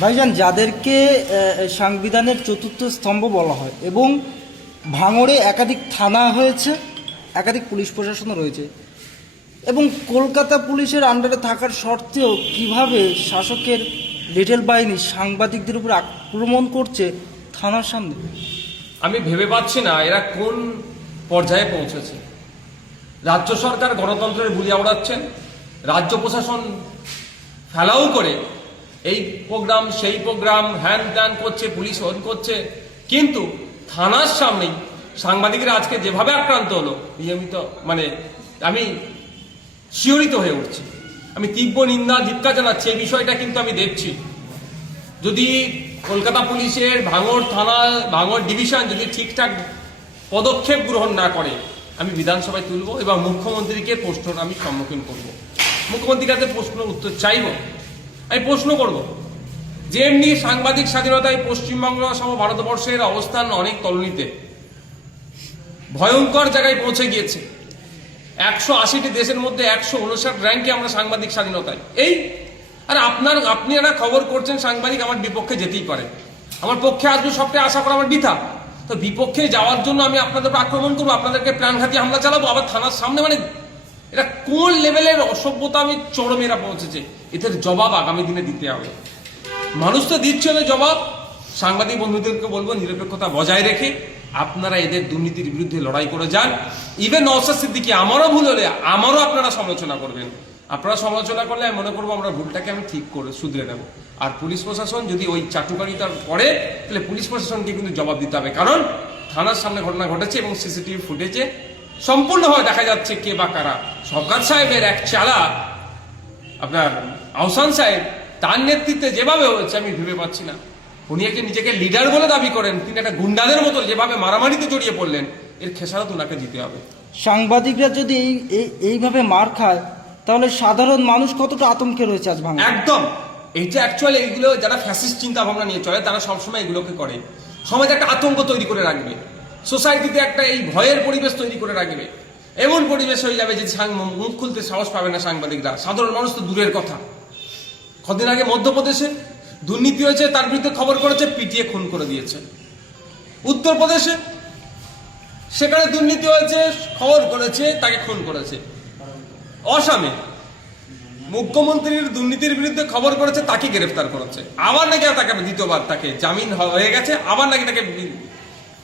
ভাইজান, যাদেরকে সাংবিধানের চতুর্থ স্তম্ভ বলা হয় এবং ভাঙড়ে একাধিক থানা হয়েছে, একাধিক পুলিশ প্রশাসনও রয়েছে, এবং কলকাতা পুলিশের আন্ডারে থাকার সত্ত্বেও কীভাবে শাসকের লিটল বাহিনী সাংবাদিকদের উপর আক্রমণ করছে থানার সামনে? আমি ভেবে পাচ্ছি না এরা কোন পর্যায়ে পৌঁছেছে। রাজ্য সরকার গণতন্ত্রের বুলি আওড়াচ্ছেন, রাজ্য প্রশাসন ফেলাও করে এই প্রোগ্রাম, সেই প্রোগ্রাম, হ্যান ত্যান করছে, পুলিশ অন করছে। কিন্তু থানার সামনেই সাংবাদিকরা আজকে যেভাবে আক্রান্ত হলো, নিয়মিত মানে আমি শিহরিত হয়ে উঠছি। আমি তীব্র নিন্দা, ধিক্কার জানাচ্ছি, এই বিষয়টা কিন্তু আমি দেখছি। যদি কলকাতা পুলিশের ভাঙড় থানা, ভাঙড় ডিভিশন যদি ঠিকঠাক পদক্ষেপ গ্রহণ না করে, আমি বিধানসভায় তুলব এবং মুখ্যমন্ত্রীকে প্রশ্ন আমি সম্মুখীন করব। মুখ্যমন্ত্রীর কাছে প্রশ্ন উত্তর চাইব। আমি প্রশ্ন করব। যে এমনি সাংবাদিক স্বাধীনতায় পশ্চিমবঙ্গ সহ ভারতবর্ষের অবস্থান অনেক তলনিতে ভয়ঙ্কর জায়গায় পৌঁছে গিয়েছে। একশো আশিটি দেশের মধ্যে একশো উনষাট র্যাঙ্কে আমরা সাংবাদিক স্বাধীনতায়। এই, আর আপনার, আপনি একটা খবর করছেন, সাংবাদিক আমার বিপক্ষে যেতেই পারে। আমার পক্ষে আসবে সবটাই আশা করা আমার বৃথা। তো বিপক্ষে যাওয়ার জন্য আমি আপনাদের আক্রমণ করব, আপনাদেরকে প্রাণঘাতী হামলা চালাবো, আবার থানার সামনে মানে এটা কোন লেভেলের অসভ্যতা আমি চরমেরা পৌঁছেছে? এদের জবাব আগামী দিনে দিতে হবে। মানুষ তো দিচ্ছে না জবাব। সাংবাদিক বন্ধুদেরকে বলব, নিরপেক্ষতা বজায় রেখে আপনারা এদের দুর্নীতির বিরুদ্ধে লড়াই করে যান। ইভেন নওসাদ সিদ্দিকি, আমারও ভুল হলে আমারও আপনারা সমালোচনা করবেন। আপনারা সমালোচনা করলে আমি মনে করব আমরা ভুলটাকে আমি ঠিক করে শুধরে নেব। আর পুলিশ প্রশাসন যদি ওই চাটুকারিতা করে তাহলে পুলিশ প্রশাসনকে কিন্তু জবাব দিতে হবে। কারণ থানার সামনে ঘটনা ঘটেছে এবং সিসিটিভি ফুটেজে সম্পূর্ণভাবে দেখা যাচ্ছে কে বা কারা। সরকার সাহেবের এক চালা আপনার আহসান সাহেব তার নেতৃত্বে যেভাবে হয়েছে আমি ভেবে পাচ্ছি না। উনি একজন নিজেকে লিডার বলে দাবি করেন তিনি একটা গুন্ডাদের মতো যেভাবে মারামারিতে জড়িয়ে পড়লেন এর খেসারত ওনাকে দিতে হবে। সাংবাদিকরা যদি এই এই- এইভাবে মার খায় তাহলে সাধারণ মানুষ কতটা আতঙ্কে রয়েছে আজ ভাঙা একদম। এইটা অ্যাকচুয়ালি এইগুলো যারা ফ্যাসিস্ট চিন্তা ভাবনা নিয়ে চলে তারা সবসময় এগুলোকে করে। সমাজে একটা আতঙ্ক তৈরি করে রাখবে। সোসাইটিতে একটা এই ভয়ের পরিবেশ তৈরি করে রাখবে। এমন পরিবেশ হয়ে যাবে যে মুখ খুলতে সাহস পাবে না সাংবাদিকরা। সাধারণ মানুষ তো দূরের কথা। কদিন আগে মধ্যপ্রদেশে দুর্নীতি হয়েছে, তার বিরুদ্ধে খবর করেছে, পিটিয়ে খুন করে দিয়েছে। উত্তরপ্রদেশে সেখানে দুর্নীতি হয়েছে, খবর করেছে, তাকে খুন করেছে। অসামে মুখ্যমন্ত্রীর দুর্নীতির বিরুদ্ধে খবর করেছে, তাকে গ্রেফতার করেছে। আবার নাকি তাকে দ্বিতীয়বার তাকে জামিন হয়ে গেছে, আবার নাকি তাকে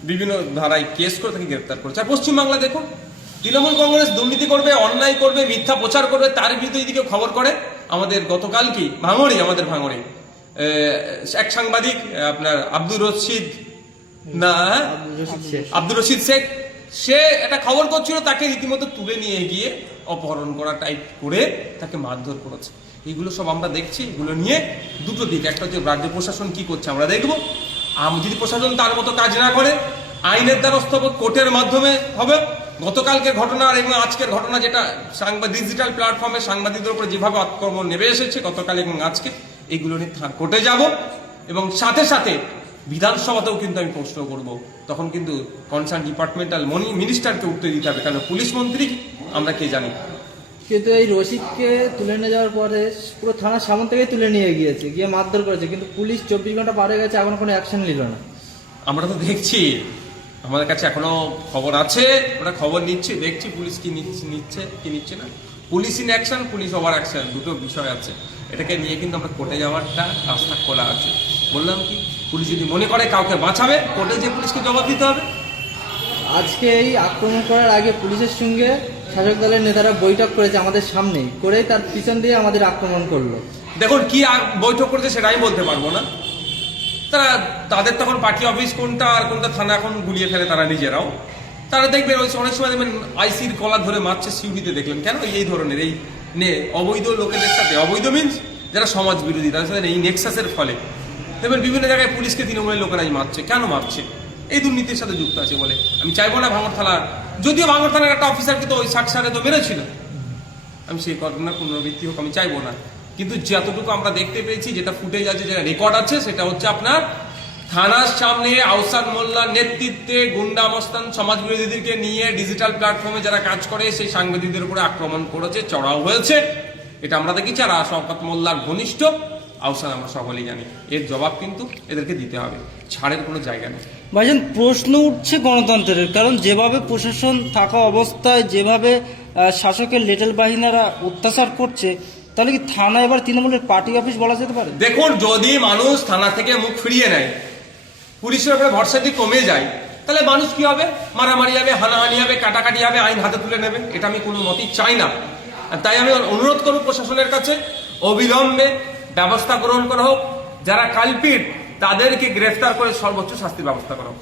বিভিন্ন ধারায় কেস করে তাকে গ্রেপ্তার করেছে। আর পশ্চিমবাংলা দেখুন, তৃণমূল কংগ্রেস দুর্নীতি করবে, অন্যায় করবে, মিথ্যা প্রচার করবে, তার বিরুদ্ধে যদি কেউ খবর করে, আমাদের গতকাল কি? ভাঙড়ি, আমাদের ভাঙড়ি। এক সাংবাদিক আপনার আব্দুর রশিদ না হ্যাঁ? আব্দুর রশিদ শেখ, সে একটা খবর করছিল, তাকে রীতিমতো তুলে নিয়ে গিয়ে অপহরণ করা টাইপ করে তাকে মারধর করেছে। এগুলো সব আমরা দেখছি, এগুলো নিয়ে দুটো দিক। একটা হচ্ছে রাজ্য প্রশাসন কি করছে, আমরা দেখব। যদি প্রশাসন তার মতো কাজ না করে, আইনের দ্বারস্থ কোর্টের মাধ্যমে হবে। গতকালকের ঘটনা আর এবং আজকের ঘটনা যেটা সাংবাদিক ডিজিটাল প্ল্যাটফর্মে সাংবাদিকদের উপরে যেভাবে আক্রমণ নেমে এসেছে, গতকাল এবং আজকে, এগুলো নিয়ে কোর্টে যাব। এবং সাথে সাথে বিধানসভাতেও কিন্তু আমি প্রশ্ন করব। তখন কিন্তু কনসার্ন ডিপার্টমেন্টাল মনি মিনিস্টারকে উত্তর দিতে হবে কারণ পুলিশ মন্ত্রী আমরা কে জানি? কিন্তু এই রশিদকে তুলে নিয়ে যাওয়ার পরে পুরো থানার সামনে থেকে তুলে নিয়ে গিয়েছে গিয়ে মারধর করেছে। কিন্তু পুলিশ চব্বিশ ঘণ্টা পার হয়ে গেছে এখন কোনো অ্যাকশন নিল না। আমরা তো দেখছি আমাদের কাছে এখনও খবর আছে ওরা খবর নিচ্ছে দেখছি পুলিশ কি নিচ্ছে নিচ্ছে কি নিচ্ছে না। Police in action police over action দুটো বিষয় আছে। এটাকে নিয়ে কিন্তু আমরা কোর্টে যাওয়ারটা রাস্তা খোলা আছে। বললাম কি পুলিশ যদি মনে করে কাউকে বাঁচাবে কোর্টে যে পুলিশকে জবাব দিতে হবে। আজকে এই আক্রমণ করার আগে পুলিশের সঙ্গে শাসক দলের নেতারা বৈঠক করেছে আমাদের সামনেই করে তার পিছন দিয়ে আমাদের আক্রমণ করল। দেখুন, কি বৈঠক করেছে সেটা আমি বলতে পারব না। তারা, তাদের তখন পার্টি অফিস, কোনটা আর কোনটা থানা এখন গুলিয়ে ফেলে তারা নিজেরাও। তারা দেখবেন, ওই অনেক সময় দেখবেন আইসির কলা ধরে মারছে সিউড়িতে দেখলেন। কেন? এই ধরনের, এই নে, অবৈধ লোকেদের সাথে, অবৈধ মিনস যারা সমাজ বিরোধী তাদের সাথে এই নেক্সাসের ফলে। দেখবেন, বিভিন্ন জায়গায় পুলিশকে তৃণমূলের লোকেরাই মারছে। কেন মারছে? এই দুর্নীতির সাথে যুক্ত আছে বলে। আমি চাইব না ভাঙর থানার, যদিও ভাঙর থানার একটা অফিসারকে তো ওই ষাট সালে তো মেরেছিল। আমি সেই ঘটনার পুনরাবৃত্তি হোক, আমি চাইব না। কিন্তু যতটুকু আমরা দেখতে পেয়েছি, যেটা ফুটেজ আছে, যেটা রেকর্ড আছে, সেটা হচ্ছে আপনার থানার সামনে আউসাদ মোল্লার নেতৃত্বে গুন্ডা মস্তান সমাজ বিরোধীদেরকে নিয়ে ডিজিটাল প্ল্যাটফর্মে যারা কাজ করে, সেই সাংবাদিকদের উপরে আক্রমণ করেছে, চড়াও হয়েছে। এটা আমরা দেখেছি, আর শওকত মোল্লার ঘনিষ্ঠ আউসান আমরা সকলেই জানি। এর জবাব কিন্তু এদেরকে দিতে হবে। ছাড়ের কোনো জায়গা নেই। ভাইজান, প্রশ্ন উঠছে গণতন্ত্রের, কারণ যেভাবে প্রশাসন থাকা অবস্থায়, যেভাবে শাসকের লেটেল বাহিনীরা অত্যাচার করছে, তাহলে কি থানা এবার তৃণমূলের পার্টি অফিস বলা যেতে পারে? দেখুন, যদি মানুষ থানা থেকে মুখ ফিরিয়ে নেয়, পুলিশের উপরে ভরসা দিয়ে কমে যায়, তাহলে মানুষ কি হবে? মারামারি হবে, হানাহানি হবে, কাটাকাটি হবে, আইন হাতে তুলে নেবে, এটা আমি কোনো মতেই চাই না। তাই আমি অনুরোধ করব প্রশাসনের কাছে, অবিলম্বে ব্যবস্থা গ্রহণ করা হোক, যারা কালপিট তাদেরকে গ্রেফতার করে সর্বোচ্চ শাস্তির ব্যবস্থা করা।